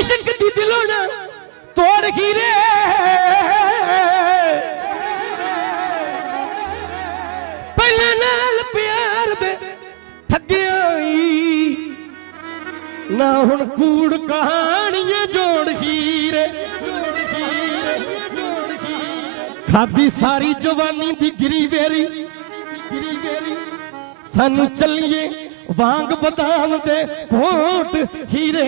ਇਸ਼ਕ ਦੀ ਦਿਲੋਂ ਨਾ ਤੋੜ ਹੀਰੇ। ਨਾਲ ਪਿਆਰ ਦੇ ਠੱਗਿਆ ਨਾ ਹੁਣ ਕੂੜ ਕਹਾਣੀਆਂ ਜੋੜ ਹੀਰੇ। ਖਾਦੀ ਸਾਰੀ ਜਵਾਨੀ ਦੀ ਗਰੀ ਵੇਰੀ ਗਰੀ ਵੇਰੀ। ਸਾਨੂੰ ਚੱਲੀਏ ਵਾਂਗ ਬਦਾਮ ਦੇ ਘੋਟ ਹੀਰੇ।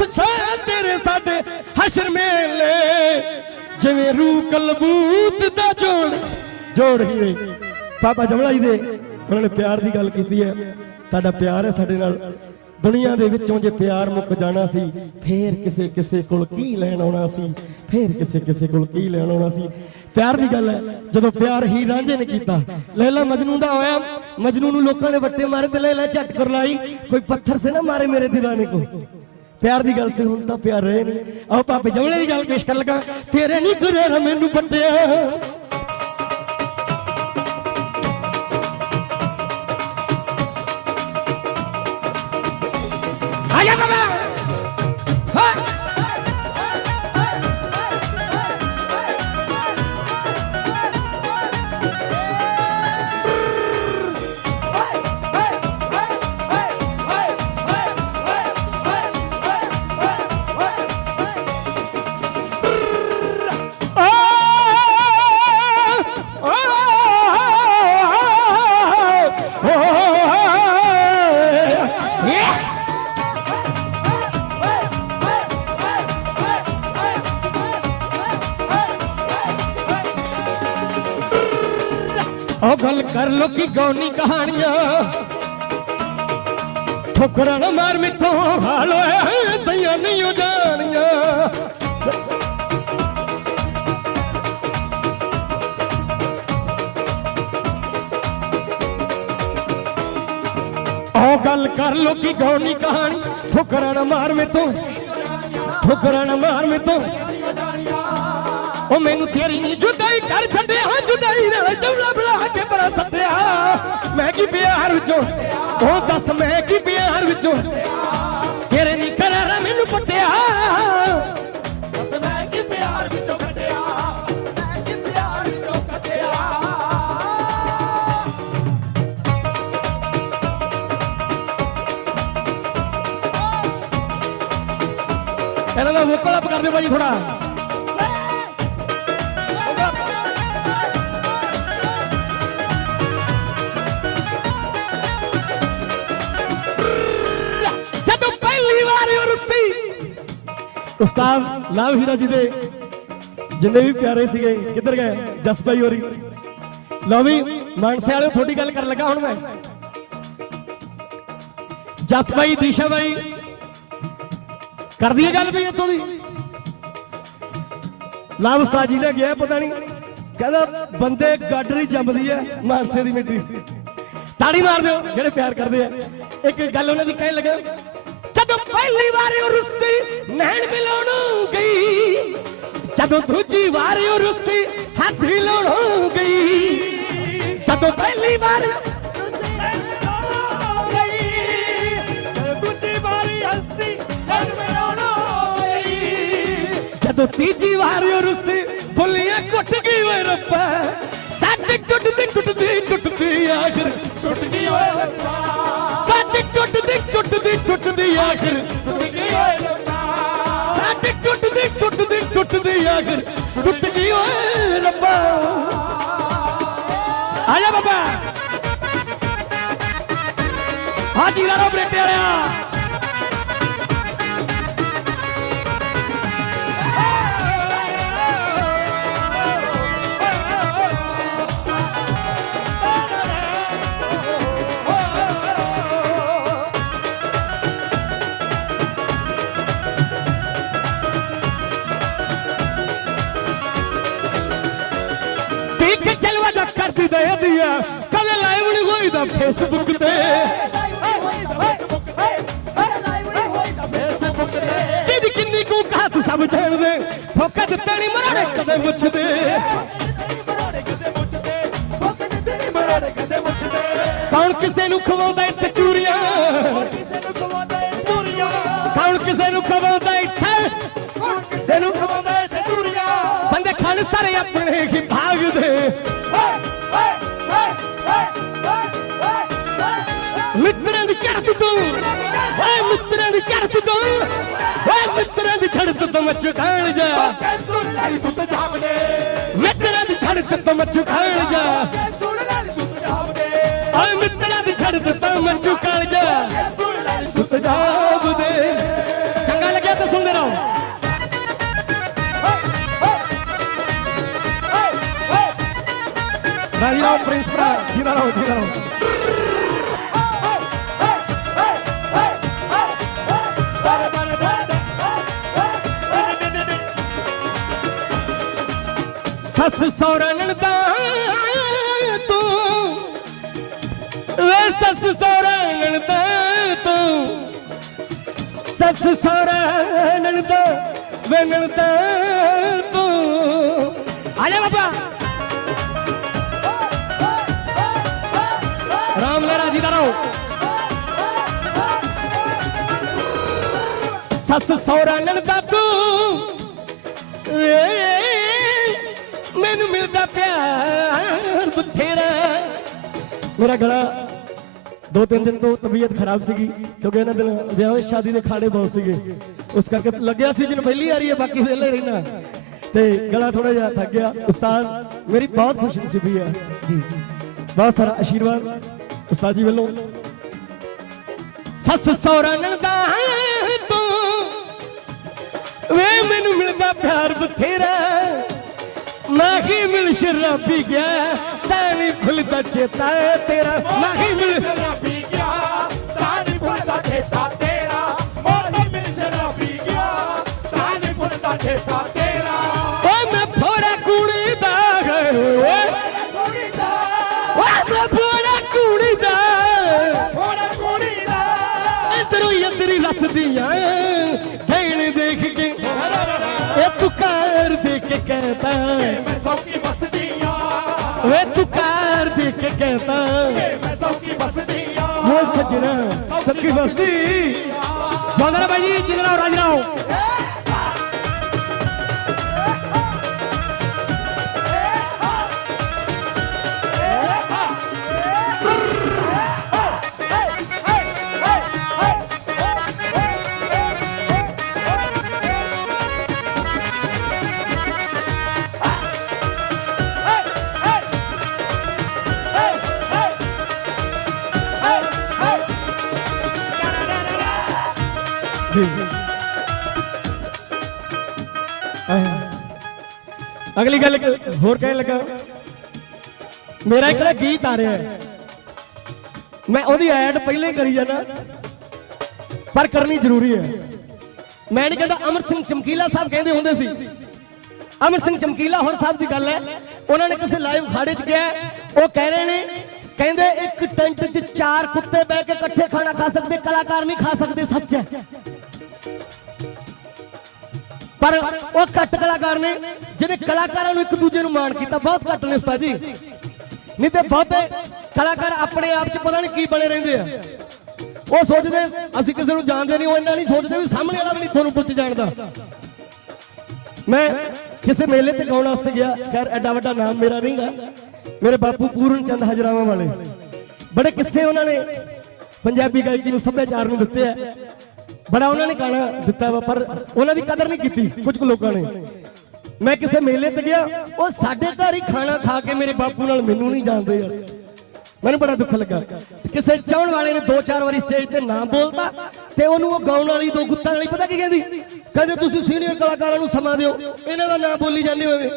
ਵਾਰਸ ਤੇਰੇ ਸਾਡੇ ਹਸ਼ਰ ਮੇਲੇ। ਜਿਵੇਂ ਰੂ ਕਲਬੂਤ ਦਾ ਜੋੜ ਜੋੜ ਹੀਰੇ ਬਾਬਾ ਜਮਲਾ ਜੀ ਦੇ ਉਹਨਾਂ ਨੇ ਪਿਆਰ ਦੀ ਗੱਲ ਕੀਤੀ ਹੈ। ਤੁਹਾਡਾ ਪਿਆਰ ਹੈ ਸਾਡੇ ਨਾਲ। ਦੁਨੀਆ ਦੇ ਵਿੱਚੋਂ ਜੇ ਪਿਆਰ ਮੁੱਕ ਜਾਣਾ ਸੀ, ਫੇਰ ਕਿਸੇ ਕਿਸੇ ਕੋਲ ਕੀ ਲੈਣ ਆਉਣਾ ਸੀ? ਫੇਰ ਕਿਸੇ ਕਿਸੇ ਕੋਲ ਕੀ ਲੈਣ ਆਉਣਾ ਸੀ? ਪਿਆਰ ਦੀ ਗੱਲ ਹੈ, ਜਦੋਂ ਪਿਆਰ ਹੀ ਰਾਂਝੇ ਨੇ ਕੀਤਾ। ਲੈਲਾ ਮਜਨੂ ਦਾ ਹੋਇਆ। ਮਜਨੂ ਨੂੰ ਲੋਕਾਂ ਨੇ ਵੱਟੇ ਮਾਰੇ ਤੇ ਲੈਲਾ ਝਟ ਕਰ ਲਾਈ ਕੋਈ ਪੱਥਰ ਸੇ ਨਾ ਮਾਰੇ ਮੇਰੇ دیਵਾਨੇ ਕੋ। ਪਿਆਰ ਦੀ ਗੱਲ ਸੀ ਹੁਣ ਤਾਂ ਪਿਆਰ ਰਹੇ ਨਹੀਂ ਆਓ ਪਾਪੇ ਜਮਲੇ ਦੀ ਗੱਲ ਪੇਸ਼ ਕਰਨ ਲੱਗਾ। ਤੇਰੇ ਨਹੀਂ ਗੁਰੇ ਮੈਨੂੰ ਪੱਟਿਆ। ਆਇਆ ਬਾਬਾ। ਹਾਂ। ਉਹ ਗੱਲ ਕਰ ਕਹਾਣੀਆਂ। ਠੋਕਰਾਂ ਨਾ ਮਾਰ ਮਿੱਥੋਂ ਹਾਲ ਹੋਇਆ, ਸਈਆਂ ਨਹੀਂ ਉਹ ਜਾਣੀਆਂ ਉਹ ਗੱਲ ਕਰ ਲੋ ਕੀ ਗੌਨੀ ਕਹਾਣੀ, ਠੋਕਰਾਂ ਨਾ ਮਾਰ ਮਿੱਥੋਂ ਠੋਕਰਾਂ ਨਾ ਮਾਰ ਮੇ ਮਿੱਥੋਂ ਉਹ ਮੈਨੂੰ ਤੇਰੀ ਨਹੀਂ ਜੁਦਾਈ ਕਰ ਛੱਡਿਆ। ਜੁਦਾਈ ਨਾਲ ਜਮਲਾ ਬਣਾ ਕੇ ਬੜਾ ਸੱਤਿਆ ਮੈਂ ਕੀ ਪਿਆਰ ਵਿੱਚੋਂ, ਉਹ ਦੱਸ ਮੈਂ ਕੀ ਪਿਆਰ ਵਿੱਚੋਂ? ਤੇਰੇ ਨਹੀਂ ਕਰਾਰਾ ਮੈਨੂੰ ਪੱਟਿਆ। ਮੈਂ ਕਿ ਪਿਆਰ ਵਿੱਚੋਂ ਕੱਢਿਆ। ਮੈਂ ਕਿ ਪਿਆਰ ਵਿੱਚੋਂ ਕੱਢਿਆ। ਇਹਨਾਂ ਦਾ ਵੋਕਲ ਅਪ ਕਰਦੇ ਭਾਜੀ ਥੋੜਾ ਉਸਤਾਦ ਲਾਭ ਹੀਰਾ ਜੀ ਦੇ ਜਿੰਨੇ ਵੀ ਪਿਆਰੇ ਸੀਗੇ ਕਿੱਧਰ ਗਏ ਜਸ ਭਾਈ ਹੋਰੀ ਲਓ ਵੀ ਮਾਨਸੇ ਵਾਲਿਓ ਤੁਹਾਡੀ ਗੱਲ ਕਰਨ ਲੱਗਾ ਹੁਣ ਮੈਂ ਜਸ ਭਾਈ ਦੀਸ਼ਾ ਭਾਈ ਕਰਦੀ ਹੈ ਗੱਲ ਵੀ ਇੱਥੋਂ ਦੀ ਲਾਭ ਉਸਤਾਦ ਜੀ ਨੇ ਗਿਆ ਪਤਾ ਨਹੀਂ ਕਹਿੰਦਾ ਬੰਦੇ ਗਾਡਰੀ ਜੰਮਦੀ ਹੈ ਮਾਨਸੇ ਦੀ ਮਿੱਟੀ ਤਾੜੀ ਮਾਰ ਦਿਓ ਜਿਹੜੇ ਪਿਆਰ ਕਰਦੇ ਆ ਇੱਕ ਗੱਲ ਉਹਨਾਂ ਦੀ ਕਹਿਣ ਲੱਗਾ ਜਦੋਂ ਪਹਿਲੀ ਵਾਰ ਉਹ ਰੁੱਸੀ ਨੈਣ ਮਿਲਾਉਣ ਗਈ, ਜਦੋਂ ਦੂਜੀ ਵਾਰ ਉਹ ਰੁੱਸੀ ਹੱਥ ਹਿਲਾਉਣ ਗਈ, ਜਦੋਂ ਪਹਿਲੀ ਵਾਰ ਜਦੋਂ ਤੀਜੀ ਵਾਰ ਉਹ ਰੁੱਸੀ ਬੁੱਲੀਆਂ ਕੁੱਟ ਗਈ ਓਏ ਰੱਬਾ, ਸਾਡੇ ਟੁੱਟਦੀ ਟੁੱਟਦੀ ਟੁੱਟਦੀ ਆਖਰ ਟੁੱਟ ਗਈ ਓਏ ਰਸਵਾ ਸਾਡੇ ਟੁੱਟਦੀ ਟੁੱਟਦੀ ਟੁੱਟਦੀ ਆਖਰ ਟੁੱਟ ਗਈ ਓਏ ਰਸਵਾ ਸਾਡੇ ਟੁੱਟਦੀ ਟੁੱਟਦੀ ਟੁੱਟਦੀ ਆਖਰ ਟੁੱਟ ਗਈ ਓਏ ਰੱਬਾ। ਆ ਜਾ ਬਾਬਾ। ਹਾਜੀ ਰਾਰੋ ਬਰੇਟੇ ਵਾਲਿਆ। ਚਲਵਾ ਦਾ ਦਿਆ ਕਦੇ ਲਾਈਵ ਨਹੀਂ ਹੋਈ ਦਾ ਫੇਸਬੁੱਕ ਤੇ। ਕਿਹਦੀ ਕਿੰਨੀ ਕੂ ਕਹਾਤ ਸਭ ਜਾਣਦੇ। ਫੋਕਾ ਦਿੱਤੇ ਨਹੀਂ ਮਰਾੜੇ ਕਦੇ ਮੁੱਛਦੇ। ਕੌਣ ਕਿਸੇ ਨੂੰ ਖਵਾਉਂਦਾ ਇੱਥੇ ਚੂਰੀਆਂ? ਕੌਣ ਕਿਸੇ ਨੂੰ ਖਵਾਉਂਦਾ ਇੱਥੇ? ਕੌਣ ਕਿਸੇ ਨੂੰ ਖਵਾਉਂਦਾ ਇੱਥੇ ਚੂਰੀਆਂ? ਬੰਦੇ ਖਾਣ ਸਾਰੇ ਆਪਣੇ ਹੀ ਮਿੱਤਰਾਂ ਦੀ ਚੜ੍ਹਤ ਤੋਂ। ਓਏ ਮਿੱਤਰਾਂ ਦੀ ਚੜ੍ਹਤ ਤੋਂ। ਓਏ ਮਿੱਤਰਾਂ ਦੀ ਚੜ੍ਹਤ ਤੋਂ ਮੱਛ ਖਾਣ ਜਾ। ਸੁਣ ਲੈ ਤੂੰ ਮਿੱਤਰਾਂ ਦੀ ਚੜ੍ਹਤ ਤੋਂ ਮੱਛ ਖਾਣ ਜਾ। ਸੁਣ ਲੈ ਤੂੰ ਤੇ ਜਾਵੜੇ ਓਏ ਮਿੱਤਰਾਂ ਦੀ ਚੜ੍ਹਤ ਤੋਂ ਮੱਛ ਖਾਣ ਜਾ। ਕੇ ਸੁਣ ਲੈ ਤੂੰ ਤੂੰ ਪੰਜਾਬ ਦੇ ਚੰਗਾ ਲੱਗਿਆ ਤਾਂ ਸੁਣਦੇ ਰਹੋ। ਸੱਸ ਸਹੁਰਾ ਨਣਦਾ ਤੂੰ। ਵੇ ਸੱਸ ਸਹੁਰਾ ਨਣਦਾ ਤੂੰ। ਸੱਸ ਸਹੁਰਾ ਨਣਦਾ ਵੇ ਨਣਦਾ ਤੂੰ। ਆ ਜਾ ਬਾਬਾ। ਰਾਮ ਲੈ ਰਾਜੀ ਦਾ ਰਹੋ। ਸੱਸ ਸਹੁਰਾ ਨਣਦਾ ਤੂੰ। ਏ, ਮੈਨੂੰ ਮਿਲਦਾ ਪਿਆਰ ਬਥੇਰਾ। ਮੇਰਾ ਗਲਾ ਦੋ ਤਿੰਨ ਦਿਨ ਤੋਂ ਤਬੀਅਤ ਖਰਾਬ ਸੀਗੀ, ਕਿਉਂਕਿ ਇਹਨਾਂ ਦਿਨ ਵਿਆਹ ਸ਼ਾਦੀ ਦੇ ਖਾੜੇ ਬਹੁਤ ਸੀਗੇ। ਉਸ ਕਰਕੇ ਲੱਗਿਆ ਸੀ ਜਨ ਪਹਿਲੀ ਆ ਰਹੀ ਹੈ ਬਾਕੀ ਵੇਲੇ ਰਹਿਣਾ। ਤੇ ਗਲਾ ਥੋੜਾ ਜਿਹਾ ਥੱਕ ਗਿਆ। ਉਸਤਾਦ, ਮੇਰੀ ਬਹੁਤ ਖੁਸ਼ੀ ਨਸੀਬੀ ਹੈ। ਜੀ ਬਹੁਤ ਸਾਰਾ ਆਸ਼ੀਰਵਾਦ ਉਸਤਾਦ ਜੀ ਵੱਲੋਂ। ਸੱਸ ਸਹੁਰਾ ਨੰਦਾ ਤੂੰ, ਵੇ ਮੈਨੂੰ ਮਿਲਦਾ ਪਿਆਰ ਬਥੇਰਾ। ਮਾਹੀ ਮਿਲ ਸ਼ਰਾਬੀ ਗਿਆ, ਤਾਂ ਨਹੀਂ ਚੇਤਾ ਤੇਰਾ। ਮਾਹੀ ਮਿਲ ਸ਼ਰਾਬੀ ਗਿਆ, ਤਾਂ ਨਹੀਂ ਚੇਤਾ ਤੇਰਾ। ਮੋਹੀ ਮਿਲ ਸ਼ਰਾਬੀ ਗਿਆ, ਤਾਂ ਨਹੀਂ ਭੁੱਲਦਾ ਚੇਤਾ ਤੇਰਾ। ਓ ਮੈਂ ਫੋੜਾ ਕੁੜੀ ਦਾ ਓਏ। ਕੁੜੀ ਦਾ ਓਏ ਮੈਂ ਫੋੜਾ ਕੁੜੀ ਦਾ ਥੋੜਾ ਕੁੜੀ ਦਾ ਅੰਦਰੋਂ ਹੀ ਅੰਦਰੀ ਰਸਦੀਆਂ ਕਹਿਣ ਦੇਖ ਕੇ। ਇਹ ਤੂੰ ਕਾਰ ਦੇਖ ਕੇ ਕਹਤਾ। ਉਹ ਸੱਜਣਾ ਸੱਕੀ ਬਸਤੀ। ਜੋਗਰਾ ਭਾਈ ਜੀ ਜਿਗਰਾ ਰਾਜ ਅਗਲੀ ਗੱਲ ਹੋਰ ਕਹਿਣ ਲੱਗਾ। ਮੇਰਾ ਇੱਕ ਗੀਤ ਆ ਰਿਹਾ ਹੈ। ਮੈਂ ਉਹਦੀ ਐਡ ਪਹਿਲੇ ਕਰੀ ਜਾਣਾ ਪਰ ਕਰਨੀ ਜ਼ਰੂਰੀ ਹੈ। ਮੈਂ ਨਹੀਂ ਕਹਿੰਦਾ ਅਮਰ ਸਿੰਘ ਚਮਕੀਲਾ ਸਾਹਿਬ ਕਹਿੰਦੇ ਹੁੰਦੇ ਸੀ। ਅਮਰ ਸਿੰਘ ਚਮਕੀਲਾ ਹੋਰ ਸਾਹਿਬ ਦੀ ਗੱਲ ਹੈ। ਉਹਨਾਂ ਨੇ ਕਿਸੇ ਲਾਈਵ ਖਾੜੇ 'ਚ ਗਿਆ ਉਹ ਕਹਿ ਰਹੇ ਨੇ, ਕਹਿੰਦੇ ਇੱਕ ਟੈਂਟ 'ਚ ਚਾਰ ਕੁੱਤੇ ਬਹਿ ਕੇ ਇਕੱਠੇ ਖਾਣਾ ਖਾ ਸਕਦੇ, ਕਲਾਕਾਰ ਨਹੀਂ ਖਾ ਸਕਦੇ, ਸੱਚ ਹੈ। ਪਰ ਉਹ ਘੱਟ ਕਲਾਕਾਰ ਨੇ ਜਿਹੜੇ ਕਲਾਕਾਰਾਂ ਨੂੰ ਇੱਕ ਦੂਜੇ ਨੂੰ ਮਾਣ ਕੀਤਾ, ਬਹੁਤ ਘੱਟ ਨੇ ਉਸਤਾਦ। ਜੀ ਨਹੀਂ ਤੇ ਬਹੁਤੇ ਕਲਾਕਾਰ ਆਪਣੇ ਆਪ 'ਚ ਪਤਾ ਨਹੀਂ ਕੀ ਬਣੇ ਰਹਿੰਦੇ ਆ। ਉਹ ਸੋਚਦੇ, ਅਸੀਂ ਕਿਸੇ ਨੂੰ ਜਾਣਦੇ ਨਹੀਂ, ਉਹ ਇੰਨਾ ਨਹੀਂ ਸੋਚਦੇ ਵੀ ਸਾਹਮਣੇ ਵਾਲਾ ਵੀ ਨਹੀਂ ਤੁਹਾਨੂੰ ਪੁੱਛ ਜਾਣਦਾ। ਮੈਂ ਕਿਸੇ ਮੇਲੇ ਤੇ ਗਾਉਣ ਵਾਸਤੇ ਗਿਆ, ਖੈਰ ਐਡਾ ਵੱਡਾ ਨਾਮ ਮੇਰਾ ਨਹੀਂਗਾ ਮੇਰੇ ਬਾਪੂ ਪੂਰਨ ਚੰਦ ਹਜਰਾਵਾਂ ਵਾਲੇ। ਬੜੇ ਕਿੱਸੇ ਉਹਨਾਂ ਨੇ ਪੰਜਾਬੀ ਗਾਇਕੀ ਨੂੰ ਸੱਭਿਆਚਾਰ ਨੂੰ ਦਿੱਤੇ ਆ। ਬੜਾ ਉਹਨਾਂ ਨੇ ਗਾਣਾ ਦਿੱਤਾ ਵਾ, ਪਰ ਉਹਨਾਂ ਦੀ ਕਦਰ ਨਹੀਂ ਕੀਤੀ ਕੁਝ ਕੁ ਲੋਕਾਂ ਨੇ। ਮੈਂ ਕਿਸੇ ਮੇਲੇ ਤੇ ਗਿਆ, ਉਹ ਸਾਡੇ ਘਰ ਹੀ ਖਾਣਾ ਖਾ ਕੇ ਮੇਰੇ ਬਾਪੂ ਨਾਲ ਮੈਨੂੰ ਨਹੀਂ ਜਾਣਦੇ ਯਾਰ। ਮੈਨੂੰ ਬੜਾ ਦੁੱਖ ਲੱਗਾ। ਕਿਸੇ ਚਾਹਣ ਵਾਲੇ ਨੇ ਦੋ ਚਾਰ ਵਾਰੀ ਸਟੇਜ ਤੇ ਨਾਮ ਬੋਲਤਾ ਤੇ ਉਹਨੂੰ ਉਹ ਗਾਉਣ ਵਾਲੀ, ਦੋ ਗੁੱਤਾਂ ਵਾਲੀ, ਪਤਾ ਕੀ ਕਹਿੰਦੀ? ਕਹਿੰਦੇ, ਤੁਸੀਂ ਸੀਨੀਅਰ ਕਲਾਕਾਰਾਂ ਨੂੰ ਸਮਾਂ ਦਿਓ, ਇਹਨਾਂ ਦਾ ਨਾਮ ਬੋਲੀ ਜਾਂਦੇ ਹੋਵੇ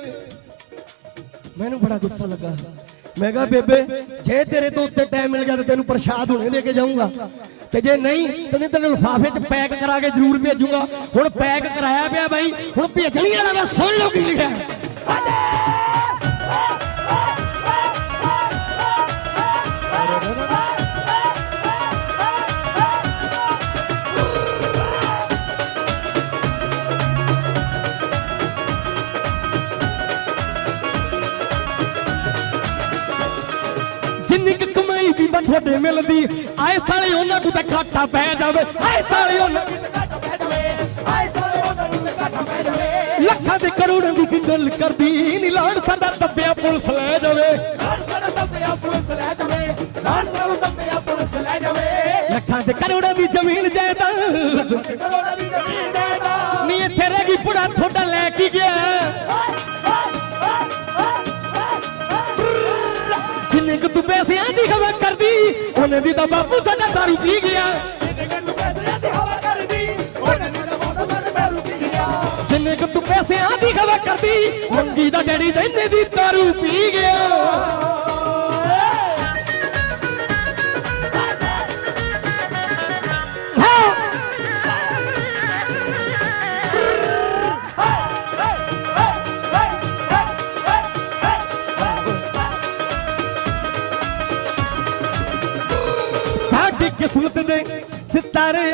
ਮੈਨੂੰ ਬੜਾ ਗੁੱਸਾ ਲੱਗਾ। ਮੈਂ ਕਿਹਾ, ਬੇਬੇ, ਜੇ ਤੇਰੇ ਤੋਂ ਉੱਤੇ ਟਾਈਮ ਮਿਲ ਗਿਆ ਤਾਂ ਤੈਨੂੰ ਪ੍ਰਸ਼ਾਦ ਹੁਣੇ ਦੇ ਕੇ ਜਾਊਂਗਾ। ਤੇ ਜੇ ਨਹੀਂ, ਤਾਂ ਤੈਨੂੰ ਲਿਫਾਫੇ 'ਚ ਪੈਕ ਕਰਾ ਕੇ ਜ਼ਰੂਰ ਭੇਜੂਗਾ। ਹੁਣ ਪੈਕ ਕਰਾਇਆ ਪਿਆ ਬਾਈ, ਹੁਣ ਭੇਜਣੀ ਵਾਲਾ ਮੈਂ ਸੁਣ ਲਓ ਕੀ ਲਿਖਿਆ। ਤੁਹਾਡੇ ਮਿਲਦੀ। ਆਏ ਸਾਲੇ ਉਹਨਾਂ ਨੂੰ ਤਾਂ ਘਾਟਾ ਪੈ ਜਾਵੇ। ਆਏ ਸਾਲੇ ਉਹਨਾਂ ਨੂੰ ਤਾਂ ਘਾਟਾ ਪੈ ਜਾਵੇ। ਆਏ ਸਾਲੇ ਉਹਨਾਂ ਨੂੰ ਤਾਂ ਘਾਟਾ ਪੈ ਜਾਵੇ। ਲੱਖਾਂ ਦੇ ਕਰੋੜਾਂ ਦੀ ਗਿੰਦਲ ਕਰਦੀ ਨੀ। ਲਾਣ ਸਾਡਾ ਦੱਬਿਆ ਪੁਲਿਸ ਲੈ ਜਾਵੇ। ਲੱਖਾਂ ਦੇ ਕਰੋੜਾਂ ਦੀ ਜ਼ਮੀਨ ਜਾਇਦਾ ਕਰੋੜਾਂ ਦੀ ਜ਼ਮੀਨ ਜਾਇਦਾਦ। ਨੀ, ਇੱਥੇ ਰਹਿ ਗਈ ਪੁੜਾ ਉਹਨੇ ਵੀ ਤਾਂ ਬਾਪੂ ਸਾਡਾ ਦਾਰੂ ਪੀ ਗਿਆ। ਜਿੰਨੇ ਕੁ ਤੂੰ ਪੈਸਿਆਂ ਦੀ ਹਵਾ ਕਰਦੀ, ਮੰਗੀ ਦਾ ਡੈਡੀ ਰਹਿੰਦੇ ਦੀ ਦਾਰੂ ਪੀ ਗਿਆ।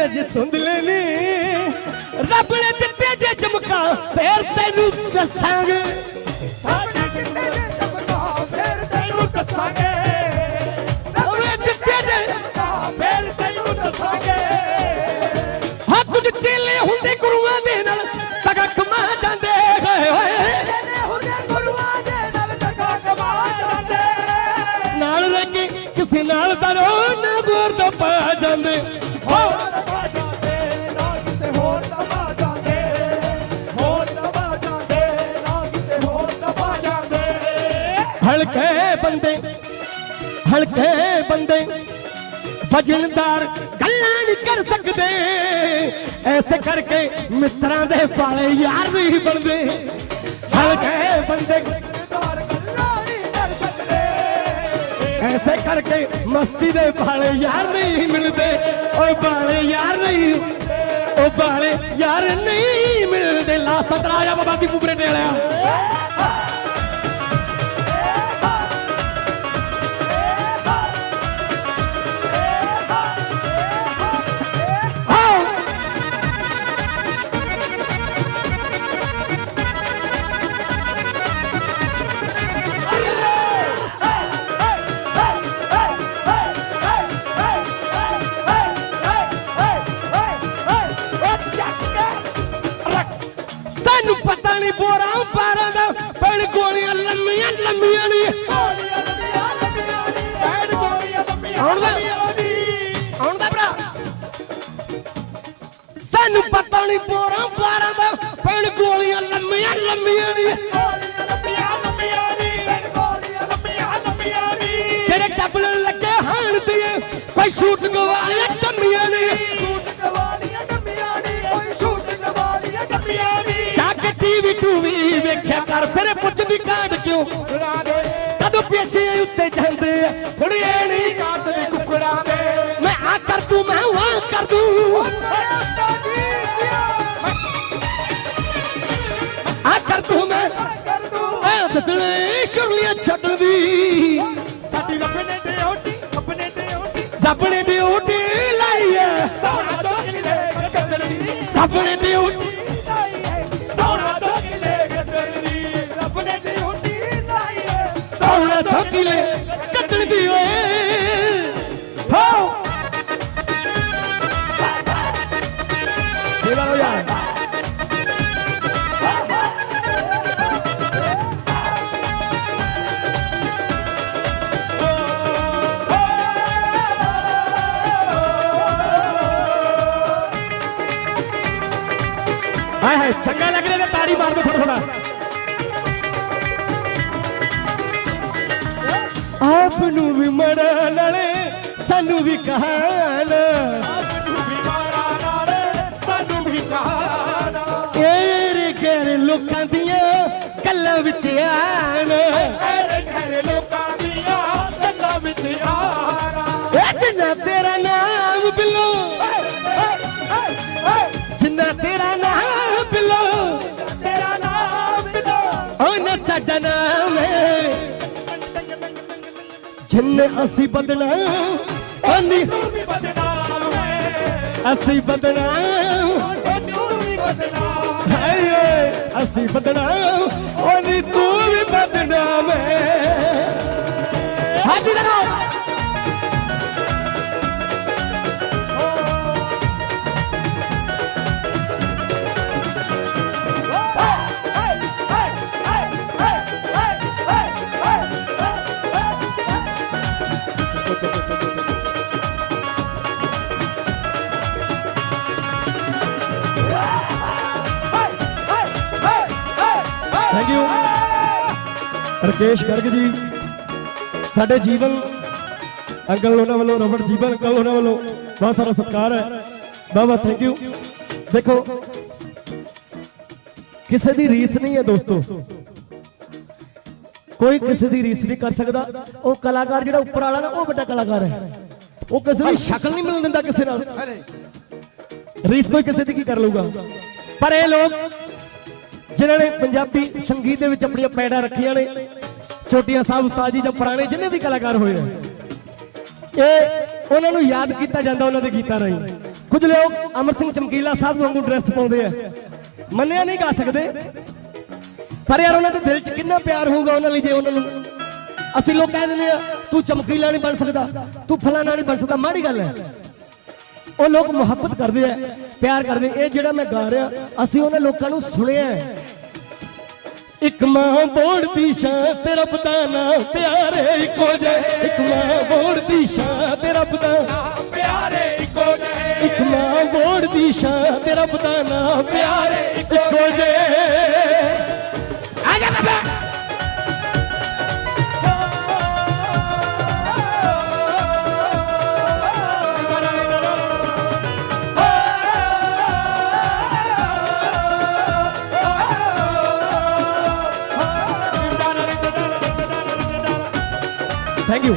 ਸਿਤਾਰੇ ਧੁੰਦਲੇ ਨੇ। ਰੱਬ ਨੇ ਦਿੱਤੇ ਜੇ ਚਮਕਾ ਫੇਰ ਤੈਨੂੰ ਦੱਸਾਂਗੇ। ਹਲਕੇ ਬੰਦੇ। ਵਜਨਦਾਰ ਗੱਲਾਂ ਨਹੀਂ ਕਰ ਸਕਦੇ। ਐਸੇ ਕਰਕੇ ਮਿੱਤਰਾਂ ਦੇ ਪਾਲੇ ਯਾਰ ਨਹੀਂ ਬਣਦੇ। ਹਲਕੇ ਬੰਦੇ ਦਾਰ ਗੱਲਾਂ ਨਹੀਂ ਕਰ ਸਕਦੇ। ਐਸੇ ਕਰਕੇ ਮਸਤੀ ਦੇ ਪਾਲੇ ਯਾਰ ਨਹੀਂ ਮਿਲਦੇ। ਓਏ ਬਾਲੇ ਯਾਰ ਨਹੀਂ ਓ ਬਾਲੇ ਯਾਰ ਨਹੀਂ ਮਿਲਦੇ। ਲਾ ਸਤਰਾ ਆ ਬਾਬਾ ਦੀ ਪੁਬਰੇ ਵਾਲਿਆ। ਪਤਾ ਨਹੀਂ ਬੋਰਾਂ ਪਾਰਾਂ ਦਾ ਪੈਣ ਗੋਲੀਆਂ ਲੰਮੀਆਂ ਲੰਮੀਆਂ ਨਹੀਂ ਜਿਹੜੇ ਡੱਬਲ ਲੱਗੇ ਹਾਣ ਤੇ ਕੋਈ ਸ਼ੂਟਿੰਗ ਵਾਲੀਆਂ ਟੰਮੀਆਂ ਨਹੀਂ ਜਾ ਕੇ ਟੀਵੀ ਟੂਵੀ ਵੇਖਿਆ ਕਰ, ਫਿਰ ਪੁੱਛਦੀ ਕਾਢ ਕਿਉਂ? ਕਦੋਂ ਪੇਸ਼ੇ ਉੱਤੇ ਜਾਂਦੇ ਆ? ਕੁੜੀਏ ਨਹੀਂ ਕਾਤਦੇ ਕੁਕੜਾਂ ਦੇ ਮੈਂ ਆ ਕਰ ਦੂੰ, ਮੈਂ ਵਾਹ ਕਰ ਦੂੰ। ਐ ਬਦਲੇ ਸ਼ੁਰਲੀਆਂ ਛੱਡਣ ਦੀ। ਸਾਡੀ ਰੱਬ ਨੇ ਤੇ ਓਟੀ ਨੇ ਤੇ ਓਟੀ ਦੱਬਣੇ ਦੀ ਓਟੀ ਲਾਈ ਐ। ਦੌੜਾ ਤੋਂ ਕਿਲੇ ਦੀ। ਦੱਬਣੇ ਦੀ ਓਟੀ ਦੌੜਾ ਤੋਂ ਕਿਲੇ ਦੀ। ਰੱਬ ਨੇ ਤੇ ਓਟੀ ਲਾਈ ਹੈ ਦੌੜਾ ਥੋਕੀਲੇ ਕੱਟਣ ਹਾਏ ਚੰਗਾ ਲੱਗ ਰਿਹਾ ਤੇ ਤਾੜੀ ਮਾਰ ਦੋ ਥੋੜਾ ਥੋੜਾ ਆਪ ਨੂੰ ਵੀ ਮੜਾ ਨਾਲੇ ਸਾਨੂੰ ਵੀ ਕਹਾਣਾ। ਸਾਨੂੰ ਵੀ ਮਾਰਾ ਨਾਲ ਸਾਨੂੰ ਵੀ ਕਹਾਣਾ ਏਰੇ ਗੈਰ ਲੋਕਾਂ ਦੀਆਂ ਗੱਲਾਂ ਵਿੱਚ ਆਣਾ। ਐਰੇ ਘਰੇ ਲੋਕਾਂ ਦੀਆਂ ਗੱਲਾਂ ਵਿੱਚ ਆਣਾ। ਇਹ ਜਿੰਨਾ ਤੇਰਾ ਨਾਮ ਸਾਡਾ ਜਿੰਨੇ ਅਸੀਂ ਬਦਨਾਮ ਅਨੀ ਤੂੰ ਵੀ ਬਦਨਾਮ ਹੈ ਅਸੀਂ ਬਦਨਾਮ ਤੂੰ ਵੀ ਬਦਨਾਮ ਹਾਏ, ਅਸੀਂ ਬਦਨਾਮ ਅਨੀ ਤੂੰ ਵੀ ਬਦਨਾਮ ਹੈ ਹਾਜੀ ਜਨਾਬ। ਰਕੇਸ਼ ਗਰਗ ਜੀ ਸਾਡੇ ਜੀਵਨ ਅੰਕਲ ਉਹਨਾਂ ਵੱਲੋਂ ਰਬੜ ਜੀਵਨ ਅੰਕਲ ਉਹਨਾਂ ਵੱਲੋਂ ਬਹੁਤ ਸਾਰਾ ਸਤਿਕਾਰ ਹੈ। ਬਾਬਾ ਥੈਂਕ ਯੂ ਦੇਖੋ ਕਿਸੇ ਦੀ ਰੀਸ ਨਹੀਂ ਹੈ ਦੋਸਤੋ। ਕੋਈ ਕਿਸੇ ਦੀ ਰੀਸ ਨਹੀਂ ਕਰ ਸਕਦਾ। ਉਹ ਕਲਾਕਾਰ ਜਿਹੜਾ ਉੱਪਰ ਵਾਲਾ ਨਾ ਉਹ ਵੱਡਾ ਕਲਾਕਾਰ ਹੈ। ਉਹ ਕਿਸੇ ਦੀ ਸ਼ਕਲ ਨਹੀਂ ਮਿਲਣ ਦਿੰਦਾ ਕਿਸੇ ਨਾਲ। ਰੀਸ ਕੋਈ ਕਿਸੇ ਦੀ ਕੀ ਕਰ ਲਊਗਾ। ਪਰ ਇਹ ਲੋਕ ਜਿਨ੍ਹਾਂ ਨੇ ਪੰਜਾਬੀ ਸੰਗੀਤ ਦੇ ਵਿੱਚ ਆਪਣੀਆਂ ਪੈੜਾਂ ਰੱਖੀਆਂ ਨੇ, ਛੋਟੀਆਂ ਸਾਹਿਬ ਉਸਤਾਦ ਜੀ ਜਾਂ ਪੁਰਾਣੇ ਜਿੰਨੇ ਵੀ ਕਲਾਕਾਰ ਹੋਏ ਆ, ਇਹ ਉਹਨਾਂ ਨੂੰ ਯਾਦ ਕੀਤਾ ਜਾਂਦਾ ਉਹਨਾਂ ਦੇ ਗੀਤਾਂ ਰਾਹੀਂ। ਕੁਝ ਲੋਕ ਅਮਰ ਸਿੰਘ ਚਮਕੀਲਾ ਸਾਹਿਬ ਵਾਂਗੂ ਡਰੈਸ ਪਾਉਂਦੇ ਆ। ਮੰਨਿਆ ਨਹੀਂ ਗਾ ਸਕਦੇ, ਪਰ ਯਾਰ ਉਹਨਾਂ ਦੇ ਦਿਲ 'ਚ ਕਿੰਨਾ ਪਿਆਰ ਹੋਊਗਾ ਉਹਨਾਂ ਲਈ ਜੇ ਉਹਨਾਂ ਨੂੰ ਅਸੀਂ ਲੋਕ ਕਹਿ ਦਿੰਦੇ ਆ, ਤੂੰ ਚਮਕੀਲਾ ਨਹੀਂ ਬਣ ਸਕਦਾ, ਤੂੰ ਫਲਾਣਾ ਨਹੀਂ ਬਣ ਸਕਦਾ। ਮਾੜੀ ਗੱਲ ਹੈ। ਉਹ ਲੋਕ ਮੁਹੱਬਤ ਕਰਦੇ ਆ, ਪਿਆਰ ਕਰਦੇ। ਇਹ ਜਿਹੜਾ ਮੈਂ ਗਾ ਰਿਹਾ, ਅਸੀਂ ਉਹਨਾਂ ਲੋਕਾਂ ਨੂੰ ਸੁਣਿਆ ਇੱਕ ਮਾਂ ਬੋੜਦੀ ਸ਼ਾਂ ਤੇ ਰੱਬ ਦਾ ਨਾਮ ਪਿਆਰੇ ਇੱਕੋ ਜੇ ਇੱਕ ਮਾਂ ਬੋੜਦੀ ਸ਼ਾਂ ਤੇ ਰੱਬ ਦਾ ਪਿਆਰੇ ਇੱਕੋ ਜਿਹੇ। ਇੱਕ ਮਾਂ ਬੋੜਦੀ ਸ਼ਾਂ ਤੇ ਰੱਬ ਦਾ ਨਾਮ ਪਿਆਰੇ ਇੱਕੋ ਜੇ ਆ ਜਾ ਬਾਬਾ। ਥੈਂਕ ਯੂ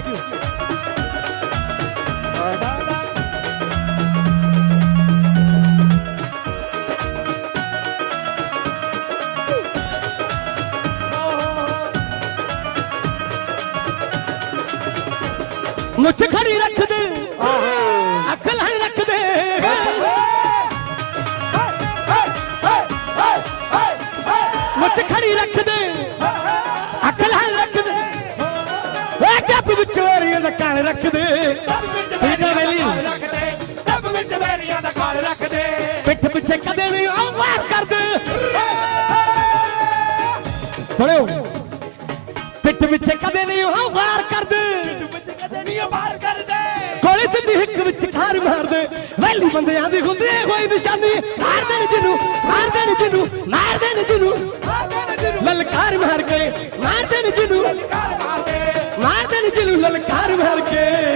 ਮੁੱਛ ਖੜੀ ਰੱਖ ਦੇ ਅੱਖ ਲਾਣ ਰੱਖ ਦੇ ਮੁੱਛ ਖੜੀ ਰੱਖ ਦੇ ਗੱਪ ਵਿੱਚ ਵਾਰੀਆਂ ਦਾ ਕਾਲ ਰੱਖ ਦੇ। ਪੀਟਾ ਵੈਲੀ ਰੱਖਦੇ ਡੱਬ ਵਿੱਚ ਬੈਰੀਆਂ ਦਾ ਕਾਲ ਰੱਖਦੇ ਪਿੱਠ ਪਿੱਛੇ ਕਦੇ ਨਹੀਂ ਆਵਾਜ਼ ਕਰਦੇ ਸੁਣਿਓ। ਪਿੱਠ ਪਿੱਛੇ ਕਦੇ ਨਹੀਂ ਆਵਾਜ਼ ਕਰਦੇ ਵਿੱਚ ਕਦੇ ਨਹੀਂ ਬਾਹਰ ਕਰਦੇ ਕੋਲੇ ਸਿੱਧੀ ਹਿੱਕ ਵਿੱਚ ਖਾਰ ਮਾਰਦੇ ਵੈਲੀ ਬੰਦਿਆਂ ਦੀ ਹੁੰਦੀ ਕੋਈ ਨਿਸ਼ਾਨੀ। ਮਾਰਦੇ ਨੇ ਜਿਹਨੂੰ ਮਾਰਦੇ ਨੇ ਜਿਹਨੂੰ ਮਾਰਦੇ ਨੇ ਜਿਹਨੂੰ। ਲਲਕਾਰ ਮਾਰ ਕੇ ਮਾਰਦੇ ਨੇ ਜਿਹਨੂੰ। ਕਾਲ ਮਾਰਦੇ ਮਾਰਦੇ ਨੇ ਜਿਹਨੂੰ ਲਲਕਾਰ ਮਾਰ ਕੇ